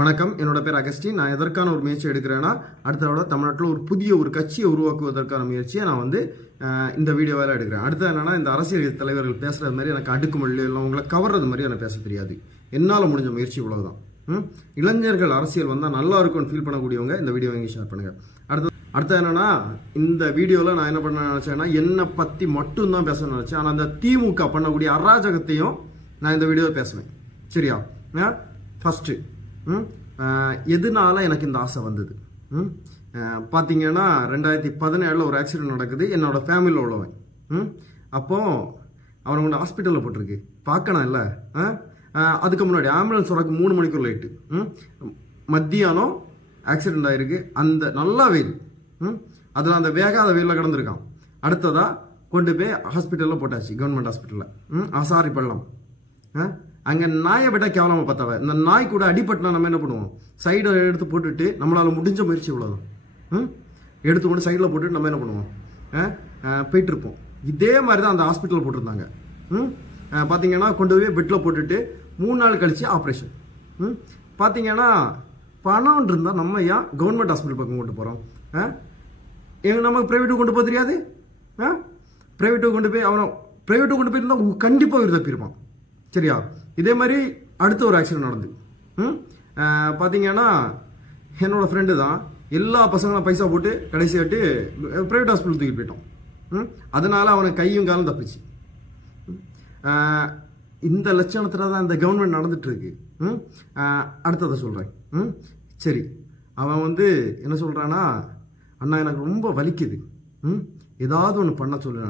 வணக்கம், என்னோட பேர் அகஸ்டின். நான் எதற்கான ஒரு முயற்சி எடுக்கிறேன்னா, அடுத்த தடவை தமிழ்நாட்டில் ஒரு புதிய ஒரு கட்சியை உருவாக்குவதற்கான முயற்சியை நான் வந்து இந்த வீடியோவில் எடுக்கிறேன். அடுத்தது என்னென்னா, இந்த அரசியல் தலைவர்கள் பேசுகிறது மாதிரி எனக்கு அடுக்குமொழி இல்லை உங்களை கவர்றது மாதிரி எனக்கு பேச தெரியாது. என்னால் முடிஞ்ச முயற்சி இவ்வளவுதான். இளைஞர்கள் அரசியல் வந்தால் நல்லா இருக்கும்னு ஃபீல் பண்ணக்கூடியவங்க இந்த வீடியோ வாங்கி ஷேர் பண்ணுங்கள். அடுத்தது என்னென்னா, இந்த வீடியோவில் நான் என்ன பண்ண நினச்சேன்னா, என்னை பற்றி மட்டும்தான் பேசணும்னு நினச்சேன். ஆனால் அந்த திமுக பண்ணக்கூடிய அராஜகத்தையும் நான் இந்த வீடியோவில் பேசுவேன். சரியா? ஃபஸ்ட்டு எதனால எனக்கு இந்த ஆசை வந்தது பார்த்தீங்கன்னா, 2017 ஒரு ஆக்சிடென்ட் நடக்குது. என்னோட ஃபேமிலியில் உள்ளவன். அப்போது அவனை கொண்டு ஹாஸ்பிட்டலில் போட்டிருக்கு. பார்க்கணும் இல்லை. அதுக்கு முன்னாடி ஆம்புலன்ஸ் வரக்கு 3 மணிக்கு லைட்டு. மத்தியானம் ஆக்சிடென்ட் ஆகிருக்கு. அந்த நல்லா வெயில், அதில் அந்த வேகாத வெயிலில் கிடந்திருக்கான். அடுத்ததாக கொண்டு போய் ஹாஸ்பிட்டலில் போட்டாச்சு, கவர்மெண்ட் ஹாஸ்பிட்டலில். அசாரி பள்ளம். அங்கே நாயை விட கேவலமாக பார்த்தாவ. இந்த நாய் கூட அடிபட்டுனா நம்ம என்ன பண்ணுவோம்? சைடை எடுத்து போட்டுட்டு நம்மளால் முடிஞ்ச முயற்சி இவ்வளோதான். எடுத்து கொண்டு சைடில் போட்டுட்டு நம்ம என்ன பண்ணுவோம்? போயிட்டுருப்போம். இதே மாதிரி தான் அந்த ஹாஸ்பிட்டலில் போட்டிருந்தாங்க. பார்த்தீங்கன்னா கொண்டு போய் பெட்டில் போட்டுட்டு 3 நாள் கழித்து ஆப்ரேஷன். பார்த்தீங்கன்னா பணம் இருந்தால் நம்ம ஏன் கவர்மெண்ட் ஹாஸ்பிட்டல் பக்கம் கொண்டு போகிறோம்? நமக்கு ப்ரைவேட்டுக்கு கொண்டு போக தெரியாது. ப்ரைவேட்டுக்கு கொண்டு போய் அவனை ப்ரைவேட்டுக்கு கொண்டு போயிருந்தால் கண்டிப்பாக ஒரு தப்பியிருப்பான். சரியா? இதே மாதிரி அடுத்த ஒரு ஆக்சிடென்ட் நடந்து பார்த்தீங்கன்னா, என்னோடய ஃப்ரெண்டு தான் எல்லா பசங்களும் பைசா போட்டு கடைசி கட்டு ப்ரைவேட் ஹாஸ்பிட்டல் தூக்கி போயிட்டோம். அதனால் அவனை கையும் காலம் தப்பிச்சு. இந்த லட்சணத்தில் தான் இந்த கவர்மெண்ட் நடந்துகிட்ருக்கு. அடுத்ததை சொல்கிறேன். சரி, அவன் வந்து என்ன சொல்கிறான்னா, அண்ணா எனக்கு ரொம்ப வலிக்குது, ஏதாவது ஒன்று பண்ண சொல்லு.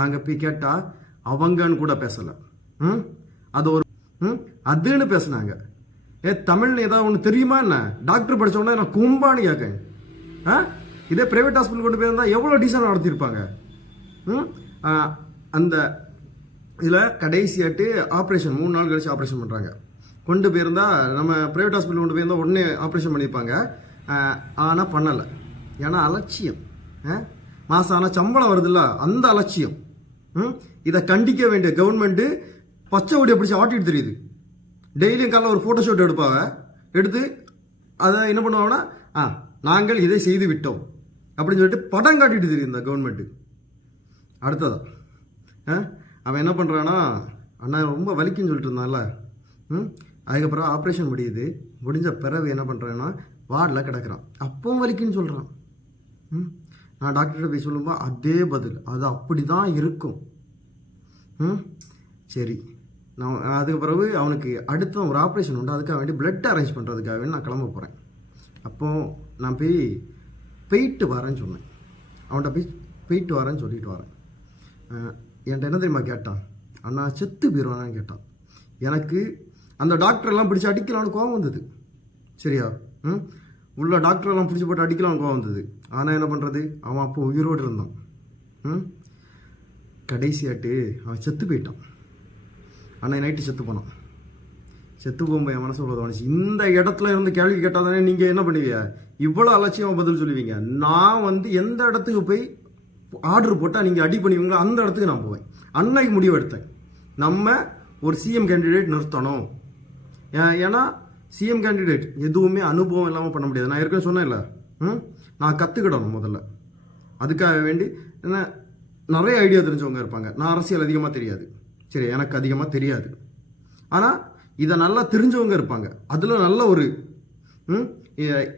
நாங்கள் போய் கேட்டால் அவங்கன்னு கூட பேசலை. அது ஒரு அதுன்னு பேசுனாங்க. தமிழ்ல ஏதாவது ஒன்று தெரியுமா என்ன? டாக்டர் படித்தோன்னா நான் கும்பான்னு கேட்க. இதே பிரைவேட் ஹாஸ்பிட்டல் கொண்டு போயிருந்தா எவ்வளோ டீசனாக நடத்தியிருப்பாங்க. அந்த இதில் கடைசியாட்டு ஆப்ரேஷன் 3 நாள் கழிச்சு ஆப்ரேஷன் பண்ணுறாங்க. கொண்டு போயிருந்தா நம்ம ப்ரைவேட் ஹாஸ்பிட்டல் கொண்டு போயிருந்தால் உடனே ஆப்ரேஷன் பண்ணியிருப்பாங்க. ஆனால் பண்ணலை. ஏன்னா அலட்சியம். மாதம் ஆனால் சம்பளம் வருதுல்ல, அந்த அலட்சியம். இதை கண்டிக்க வேண்டிய கவர்மெண்ட்டு பச்சை ஒடியை பிடிச்சி ஆட்டிட்டு தெரியுது. டெய்லியும் காலைல ஒரு ஃபோட்டோஷூட் எடுப்பாங்க. எடுத்து அதை என்ன பண்ணுவாங்கன்னா, நாங்கள் இதை செய்து விட்டோம் அப்படின்னு சொல்லிட்டு படம் காட்டிட்டு தெரியுது இந்த கவர்மெண்ட்டு. அடுத்ததான் அவன் என்ன பண்ணுறான்னா, அண்ணா ரொம்ப வலிக்குன்னு சொல்லிட்டு இருந்தான்ல. அதுக்கப்புறம் ஆப்ரேஷன் முடிஞ்ச பிறகு என்ன பண்ணுறான்னா, வார்டில் கிடக்கிறான். அப்பவும் வலிக்குன்னு சொல்கிறான். நான் டாக்டர்கிட்ட போய் சொல்லும்போது அதே பதில், அது அப்படி தான் இருக்கும். சரி, நான் அதுக்கு பிறகு அவனுக்கு அடுத்த ஒரு ஆப்ரேஷன் உண்டு. அதுக்காக வேண்டி பிளட் அரேஞ்ச் பண்ணுறதுக்காக வேண்டி நான் கிளம்ப போகிறேன். அப்போது நான் போயிட்டு வரேன்னு சொன்னேன். அவன்கிட்ட போயிட்டு வரேன்னு சொல்லிட்டு வரேன். என்கிட்ட என்ன தெரியுமா கேட்டான்? அண்ணா செத்து போயிடுவானான்னு கேட்டான். எனக்கு அந்த டாக்டரெல்லாம் பிடிச்சி அடிக்கலான்னு கோவம் வந்தது. சரியா? உள்ள டாக்டரெல்லாம் பிடிச்சி போட்டு அடிக்கலான்னு கோவம் வந்தது. ஆனால் என்ன பண்ணுறது, அவன் அப்போ உயிரோடு இருந்தான். கடைசியாட்டு அவன் செத்து போயிட்டான். ஆனால் நைட்டு செத்து போனான். செத்து போகும்போது என் மனசு அவ்வளோ தோணுச்சு. இந்த இடத்துல இருந்து கேள்வி கேட்டால் தானே நீங்கள் என்ன பண்ணுவீங்க? இவ்வளோ அலட்சியமாக பதில் சொல்லுவீங்க. நான் வந்து எந்த இடத்துக்கு போய் ஆர்டர் போட்டால் நீங்கள் அடி பண்ணுவீங்களோ அந்த இடத்துக்கு நான் போவேன். அன்னைக்கு முடிவு எடுத்தேன், நம்ம ஒரு சிஎம் கேண்டிடேட் நிறுத்தணும். ஏன்னா சிஎம் கேண்டிடேட் எதுவுமே அனுபவம் இல்லாமல் பண்ண முடியாது. நான் ஏற்கனவே சொன்னேன் இல்லை, நான் கற்றுக்கிடணும் முதல்ல. அதுக்காக வேண்டி என்ன நிறைய ஐடியா தெரிஞ்சவங்க இருப்பாங்க. நான் அரசியல் அதிகமாக தெரியாது. சரி, எனக்கு அதிகமாக தெரியாது. ஆனால் இதை நல்லா தெரிஞ்சவங்க இருப்பாங்க. அதில் நல்ல ஒரு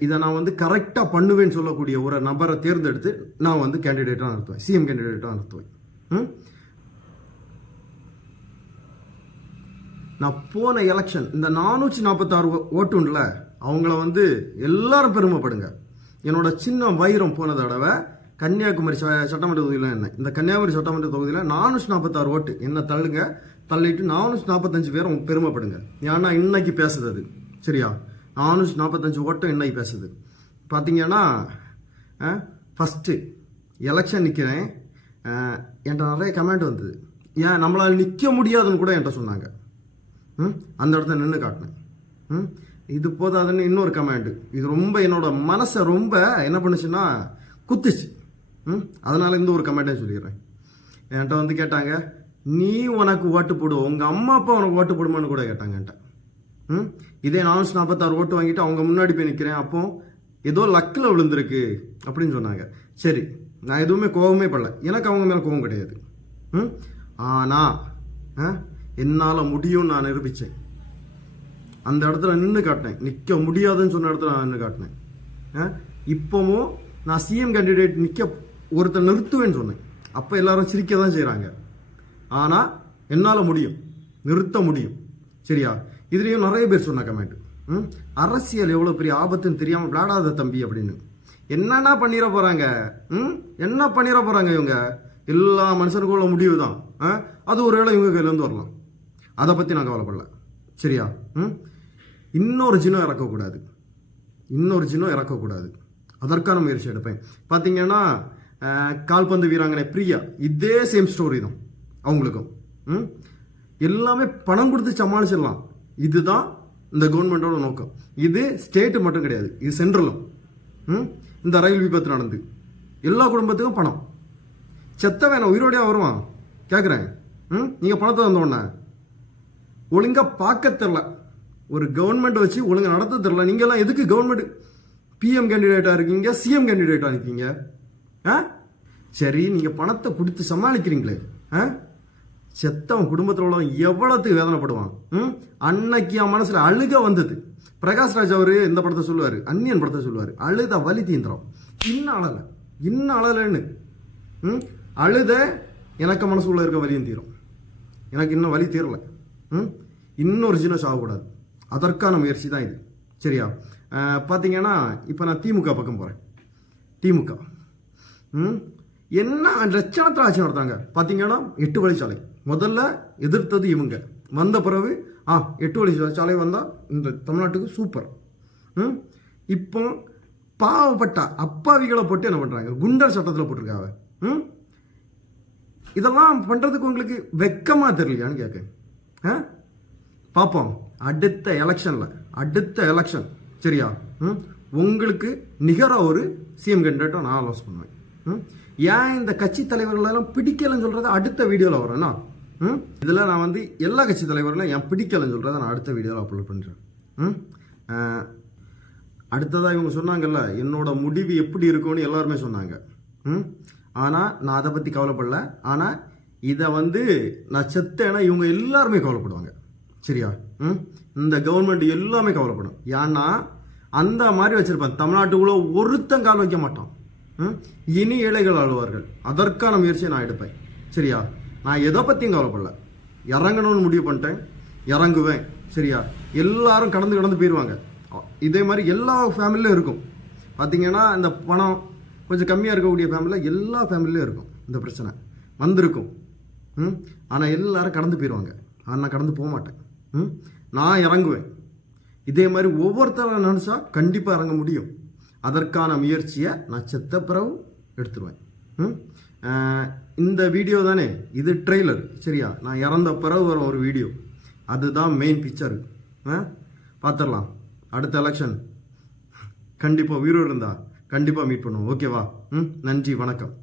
இதை நான் வந்து கரெக்டாக பண்ணுவேன்னு சொல்லக்கூடிய ஒரு நபரை தேர்ந்தெடுத்து நான் வந்து கேண்டிடேட்டாக நிறுத்துவேன், சிஎம் கேண்டிடேட்டாக நிறுத்துவேன். நான் போன எலெக்ஷன் இந்த 446 ஓட்டுல அவங்கள வந்து எல்லாரும் பெருமைப்படுங்க. என்னோட சின்ன வைரம் போன தடவை கன்னியாகுமரி சட்டமன்ற தொகுதியில் என்ன இந்த கன்னியாகுமரி சட்டமன்ற தொகுதியில் 446 ஓட்டு என்ன தள்ளிட்டு 445 பேரும் பெருமைப்படுங்க. ஏன்னா இன்னைக்கு பேசுது அது. சரியா? 445 ஓட்டம் இன்னைக்கு பேசுது. பார்த்தீங்கன்னா ஃபஸ்ட்டு எலெக்ஷன் நிற்கிறேன். என்கிட்ட நிறைய கமெண்ட் வந்தது. ஏன் நம்மளால் நிற்க முடியாதுன்னு கூட என்கிட்ட சொன்னாங்க. அந்த இடத்துல நின்று காட்டினேன். இது போதாதுன்னு இன்னொரு கமெண்ட். இது ரொம்ப என்னோட மனசை ரொம்ப என்ன பண்ணுச்சுன்னா குத்துச்சு. அதனால் இந்த ஒரு கமெண்ட்டே சொல்லிடுறேன். என்கிட்ட வந்து கேட்டாங்க, நீ உனக்கு ஓட்டு போடு, உங்கள் அம்மா அப்பா உனக்கு ஓட்டு போடுமான்னு கூட கேட்டாங்க என்கிட்ட. இதே 446 ஓட்டு வாங்கிட்டு அவங்க முன்னாடி போய் நிற்கிறேன், அப்போ ஏதோ லக்கில் விழுந்திருக்கு அப்படின்னு சொன்னாங்க. சரி, நான் எதுவுமே கோபமே படல, எனக்கு அவங்க மேலே கோபம் கிடையாது. ஆனால் என்னால் முடியும்னு நான் நிரூபித்தேன். அந்த இடத்துல நின்று காட்டினேன், நிற்க முடியாதுன்னு சொன்ன இடத்துல நான் நின்று காட்டினேன். இப்போவும் நான் சிஎம் கேண்டிடேட் நிற்க ஒருத்தர் நிறுத்துவேன்னு சொன்னேன். அப்போ எல்லாரும் சிரிக்க தான் செய்கிறாங்க. ஆனால் என்னால் முடியும், நிறுத்த முடியும். சரியா? இதுலேயும் நிறைய பேர் சொன்ன கமெண்ட், அரசியல் எவ்வளோ பெரிய ஆபத்துன்னு தெரியாமல் விளையாடாத தம்பி அப்படின்னு. என்னென்ன பண்ணிட போகிறாங்க, என்ன பண்ணிட போகிறாங்க இவங்க? எல்லா மனுஷனுக்குள்ள முடிவு தான். அது ஒரு வேளை இவங்க கையிலேருந்து வரலாம், அதை பற்றி நான் கவலைப்படல. சரியா? இன்னொரு ஜினம் இறக்கக்கூடாது, இன்னொரு ஜினம் இறக்கக்கூடாது. அதற்கான முயற்சி எடுப்பேன். பார்த்தீங்கன்னா கால்பந்து வீராங்கனை பிரியா, இதே சேம் ஸ்டோரி தான் அவங்களுக்கும். எல்லாமே பணம் கொடுத்து சமாளிச்சிடலாம். இதுதான் இந்த கவர்மெண்டோட நோக்கம். இது ஸ்டேட்டு மட்டும் கிடையாது, இது சென்ட்ரலும். இந்த ரயில் விபத்து நடந்து எல்லா குடும்பத்துக்கும் பணம். செத்த வேணாம், உயிரோடையா வருவான் கேட்குறேன். நீங்கள் பணத்தை தந்தோடனே ஒழுங்காக பார்க்க தெரில, ஒரு கவர்மெண்ட் வச்சு ஒழுங்காக நடத்த தெரில. நீங்கள்லாம் எதுக்கு கவர்மெண்ட் பிஎம் கேண்டிடேட்டாக இருக்கீங்க, சிஎம் கேண்டிடேட்டாக இருக்கீங்க? சரி, நீங்கள் பணத்தை கொடுத்து சமாளிக்கிறீங்களே, செத்தவன் குடும்பத்தில் உள்ளவன் எவ்வளோத்துக்கு வேதனைப்படுவான். அன்னைக்கு என் மனசில் அழுக வந்தது. பிரகாஷ்ராஜ் அவர் இந்த படத்தை சொல்லுவார், அந்நியன் படத்தை சொல்லுவார், அழுத வலி தீந்துடும். இன்னும் அழலைன்னு அழுத எனக்கு மனசுக்குள்ள இருக்க வலியும் தீரும். எனக்கு இன்னும் வலி தீரலை. இன்னொரு ஜீனஸ் ஆகக்கூடாது, அதற்கான முயற்சி தான் இது. சரியா? பார்த்தீங்கன்னா இப்போ நான் திமுக பக்கம் போகிறேன். திமுக என்ன லட்சணத்தில் ஆட்சி நடத்தாங்க பார்த்தீங்கன்னா, 8 வழிச்சாலை முதல்ல எதிர்த்தது இவங்க, வந்த பிறகு 8 வழிச்சாலை வந்தால் இந்த தமிழ்நாட்டுக்கு சூப்பர். இப்போ பாவப்பட்ட அப்பாவிகளை போட்டு என்ன பண்ணுறாங்க, குண்டர் சட்டத்தில் போட்டிருக்காங்க. இதெல்லாம் பண்ணுறதுக்கு உங்களுக்கு வெக்கமாக தெரியலையான்னு கேட்க. பார்ப்போம் அடுத்த எலெக்ஷன். சரியா? உங்களுக்கு நிகராக ஒரு சிஎம் கேண்டிடேட்டை நான் அலோஸ் பண்ணுவேன். ஏன் இந்த கட்சி தலைவர்களெல்லாம் பிடிக்கலன்னு சொல்கிறத அடுத்த வீடியோவில் வரேன்னா, இதில் நான் வந்து எல்லா கட்சி தலைவர்களும் ஏன் பிடிக்கலன்னு சொல்கிறத நான் அடுத்த வீடியோவில் அப்லோட் பண்ணுறேன். அடுத்ததாக இவங்க சொன்னாங்கல்ல, என்னோட முடிவு எப்படி இருக்கும்னு எல்லாருமே சொன்னாங்க. ஆனால் நான் அதை பற்றி கவலைப்படல. ஆனால் இதை வந்து நான் செத்தேன்னா இவங்க எல்லாருமே கவலைப்படுவாங்க. சரியா? இந்த கவர்மெண்ட் எல்லாமே கவலைப்படும். ஏன்னா அந்த மாதிரி வச்சுருப்பேன், தமிழ்நாட்டுக்குள்ளே ஒருத்தன் கால் வைக்க மாட்டான். இனி ஏழைகள் ஆளுவார்கள். அதற்கான முயற்சியை நான் எடுப்பேன். சரியா? நான் எதை பற்றியும் கவலைப்படல. இறங்கணும்னு முடிவு பண்ணிட்டேன், இறங்குவேன். சரியா? எல்லாரும் கடந்து போயிடுவாங்க. இதே மாதிரி எல்லா ஃபேமிலியும் இருக்கும். பார்த்தீங்கன்னா இந்த பணம் கொஞ்சம் கம்மியாக இருக்கக்கூடிய ஃபேமிலியில் எல்லா ஃபேமிலியும் இருக்கும் இந்த பிரச்சனை வந்திருக்கும். ஆனால் எல்லாரும் கடந்து போயிடுவாங்க. ஆனால் நான் கடந்து போக மாட்டேன். நான் இறங்குவேன். இதே மாதிரி ஒவ்வொருத்தரும் நினச்சா கண்டிப்பாக இறங்க முடியும். அதற்கான முயற்சியை நான் செத்த பிறகு எடுத்துருவேன். இந்த வீடியோ தானே இது ட்ரெய்லர். சரியா? நான் இறந்த பிறகு வர ஒரு வீடியோ, அதுதான் மெயின் பிக்சரு. பார்த்துடலாம். அடுத்த எலெக்ஷன் கண்டிப்பாக உயிரோடு இருந்தால் கண்டிப்பாக மீட் பண்ணுவோம். ஓகேவா? நன்றி, வணக்கம்.